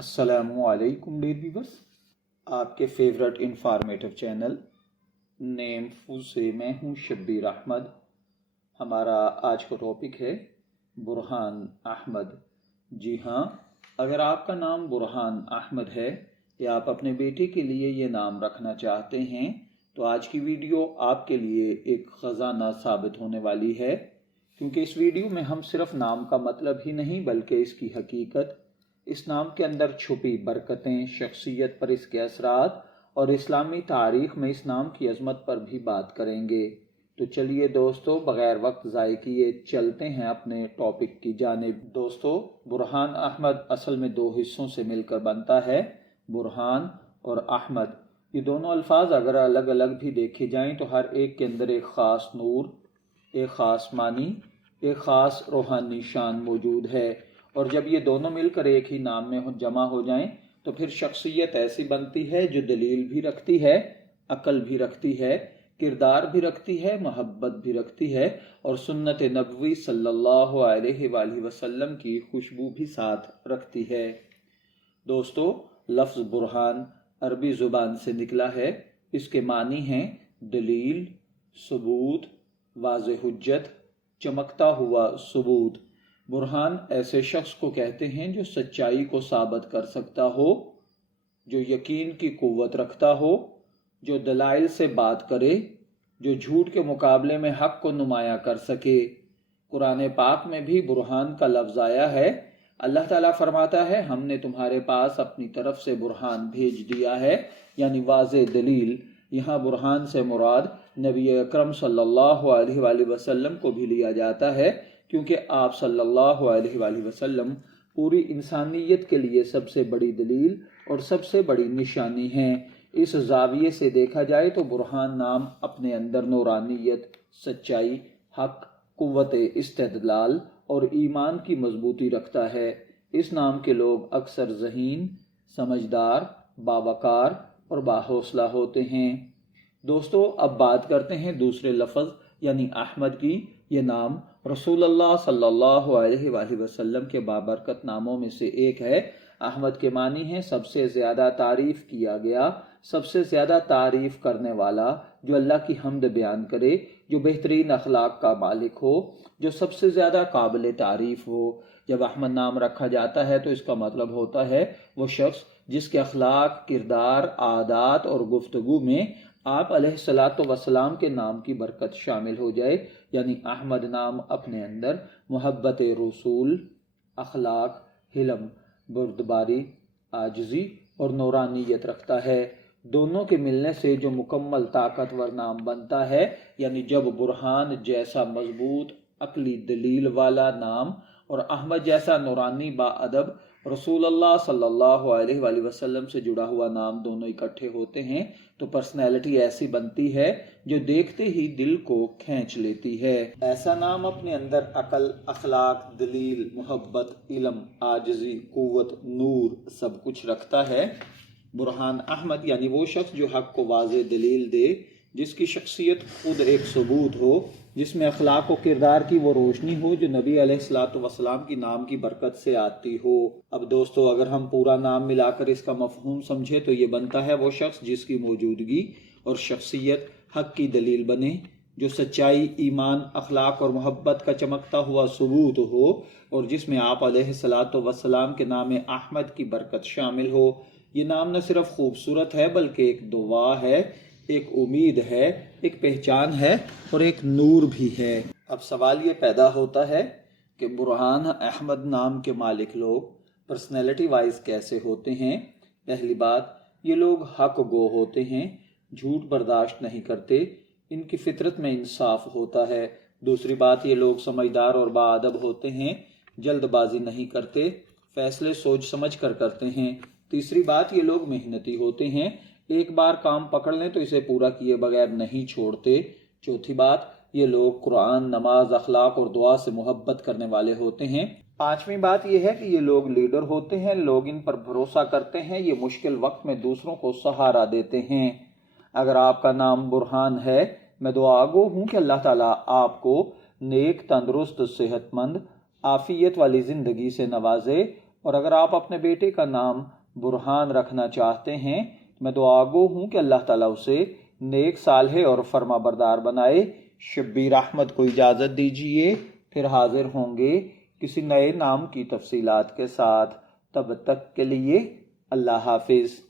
अस्सलामुअलैकुम dear viewers, आपके favourite informative channel name food से मैं हूं शब्बीर अहमद। हमारा आज का टॉपिक है बुरहान अहमद। जी हाँ, अगर आपका नाम बुरहान अहमद है या आप अपने बेटे के लिए ये नाम रखना चाहते हैं तो आज की वीडियो आपके लिए एक ख़जाना साबित होने वाली है, क्योंकि इस वीडियो में हम सिर्फ नाम का मतलब ही नहीं बल्कि इसकी हकीकत, इस नाम के अंदर छुपी बरकतें, शख्सियत पर इसके असरात और इस्लामी तारीख में इस नाम की अजमत पर भी बात करेंगे। तो चलिए दोस्तों, बगैर वक्त ज़ाय किए चलते हैं अपने टॉपिक की जानिब। दोस्तों, बुरहान अहमद असल में दो हिस्सों से मिलकर बनता है, बुरहान और अहमद। ये दोनों अल्फाज अगर अलग अलग भी देखे जाएं तो हर एक के अंदर एक ख़ास नूर, एक ख़ास मानी, एक ख़ास रूहानी शान मौजूद है। और जब ये दोनों मिलकर एक ही नाम में जमा हो जाएं तो फिर शख्सियत ऐसी बनती है जो दलील भी रखती है, अकल भी रखती है, किरदार भी रखती है, मोहब्बत भी रखती है और सुन्नत नबवी सल्लल्लाहु अलैहि वसल्लम की खुशबू भी साथ रखती है। दोस्तों, लफ्ज़ बुरहान अरबी ज़ुबान से निकला है। इसके मानी हैं दलील, सबूत, वाज़े हुज्जत, चमकता हुआ सबूत। बुरहान ऐसे शख्स को कहते हैं जो सच्चाई को साबित कर सकता हो, जो यकीन की कुव्वत रखता हो, जो दलाइल से बात करे, जो झूठ के मुकाबले में हक को नुमाया कर सके। कुरान पाक में भी बुरहान का लफ्ज़ आया है। अल्लाह ताला फरमाता है, हमने तुम्हारे पास अपनी तरफ से बुरहान भेज दिया है, यानी वाज़े दलील। यहाँ बुरहान से मुराद नबी अकरम सल्लल्लाहु अलैहि वसल्लम को भी लिया जाता है, क्योंकि आप सल्लल्लाहु अलैहि वसल्लम पूरी इंसानियत के लिए सबसे बड़ी दलील और सबसे बड़ी निशानी हैं। इस जाविये से देखा जाए तो बुरहान नाम अपने अंदर नूरानियत, सच्चाई, हक, कुव्वत इस्तेदलाल और ईमान की मजबूती रखता है। इस नाम के लोग अक्सर ज़हीन, समझदार, बावकार और बाहौसला होते हैं। दोस्तों, अब बात करते हैं दूसरे लफ्ज़ यानी अहमद की। ये नाम रसूलुल्लाह सल्लल्लाहु अलैहि वसल्लम के बाबरकत नामों में से एक है। अहमद के मानी हैं सबसे ज़्यादा तारीफ़ किया गया, सबसे ज़्यादा तारीफ़ करने वाला, जो अल्लाह की हम्द बयान करे, जो बेहतरीन अखलाक का मालिक हो, जो सबसे ज़्यादा काबिल तारीफ़ हो। जब अहमद नाम रखा जाता है तो इसका मतलब होता है वो शख्स जिसके अखलाक, किरदार, आदात और गुफ्तगू में आप अलैहिस्सलातु वस्सलाम के नाम की बरकत शामिल हो जाए। यानी अहमद नाम अपने अंदर मोहब्बत रसूल, अखलाक, हिलम, बुर्दबारी, आजिज़ी और नूरानियत रखता है। दोनों के मिलने से जो मुकम्मल ताकतवर नाम बनता है, यानी जब बुरहान जैसा मजबूत अकली दलील वाला नाम और अहमद जैसा नूरानी बाअदब रसूलुल्लाह सल्लल्लाहु अलैहि वसल्लम से जुड़ा हुआ नाम दोनों इकट्ठे होते हैं तो पर्सनैलिटी ऐसी बनती है जो देखते ही दिल को खींच लेती है। ऐसा नाम अपने अंदर अकल, अखलाक, दलील, मोहब्बत, इल्म, आजिज़ी, कुव्वत, नूर सब कुछ रखता है। बुरहान अहमद यानी वो शख्स जो हक को वाज़े दलील दे, जिसकी शख्सियत खुद एक सबूत हो, जिसमें अखलाक व किरदार की वो रोशनी हो जो नबी अलैहिस्सलातु वस्सलाम की नाम की बरकत से आती हो। अब दोस्तों, अगर हम पूरा नाम मिलाकर इसका मफहूम समझे तो ये बनता है वो शख्स जिसकी मौजूदगी और शख्सियत हक की दलील बने, जो सच्चाई, ईमान, अखलाक और मोहब्बत का चमकता हुआ सबूत हो और जिसमें आप अलैहिस्सलातु वस्सलाम के नाम अहमद की बरकत शामिल हो। ये नाम न सिर्फ खूबसूरत है बल्कि एक दुआ है, एक उम्मीद है, एक पहचान है और एक नूर भी है। अब सवाल ये पैदा होता है कि बुरहान अहमद नाम के मालिक लोग पर्सनैलिटी वाइज कैसे होते हैं। पहली बात, ये लोग हक गो होते हैं, झूठ बर्दाश्त नहीं करते, इनकी फितरत में इंसाफ होता है। दूसरी बात, ये लोग समझदार और बाअदब होते हैं, जल्दबाजी नहीं करते, फैसले सोच समझ कर करते हैं। तीसरी बात, ये लोग मेहनती होते हैं, एक बार काम पकड़ लें तो इसे पूरा किए बगैर नहीं छोड़ते। चौथी बात, ये लोग कुरान, नमाज, अखलाक और दुआ से मोहब्बत करने वाले होते हैं। पांचवी बात यह है कि ये लोग लीडर होते हैं, लोग इन पर भरोसा करते हैं, ये मुश्किल वक्त में दूसरों को सहारा देते हैं। अगर आपका नाम बुरहान है, मैं दुआ गो हूँ कि अल्लाह ताला आपको नेक, तंदुरुस्त, सेहतमंद, आफियत वाली ज़िंदगी से नवाजे اور اگر آپ اپنے بیٹے کا نام برہان رکھنا چاہتے ہیں میں دعا گو ہوں کہ اللہ تعالیٰ اسے نیک صالح اور فرما بردار بنائے۔ شبیر احمد کو اجازت دیجیے، پھر حاضر ہوں گے کسی نئے نام کی تفصیلات کے ساتھ۔ تب تک کے لیے اللہ حافظ۔